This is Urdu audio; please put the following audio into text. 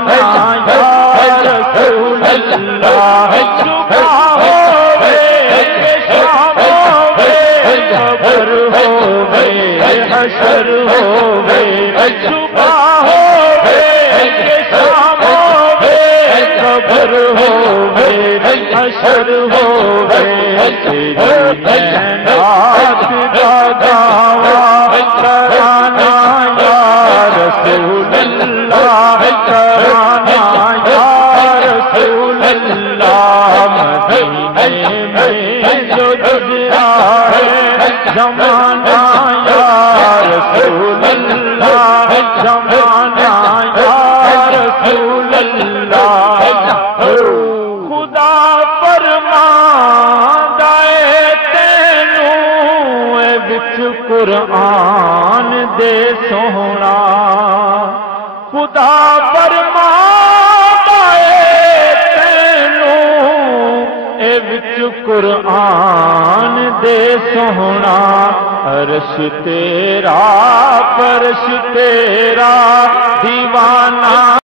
زمانہ یا رسول اللہ صبح ہوئے کہ شام ہوئے قبر ہوئے حشر ہوئے صبح ہوئے کہ شام ہوئے قبر ہوئے حشر ہوئے کائنات کا دعویٰ کرانا یا رسول اللہ کرانا یا رسول اللہ مدینے میں جو گزرا ہے زمانہ یا رسول اللہ زمانہ یا رسول اللہ خدا فرماندا ہے تینوں اے وچ قرآن دے سونا خدا فرماندا ہے تینوں اے وچ قرآن دے سونا عرش تیرا فرش تیرا دیوانہ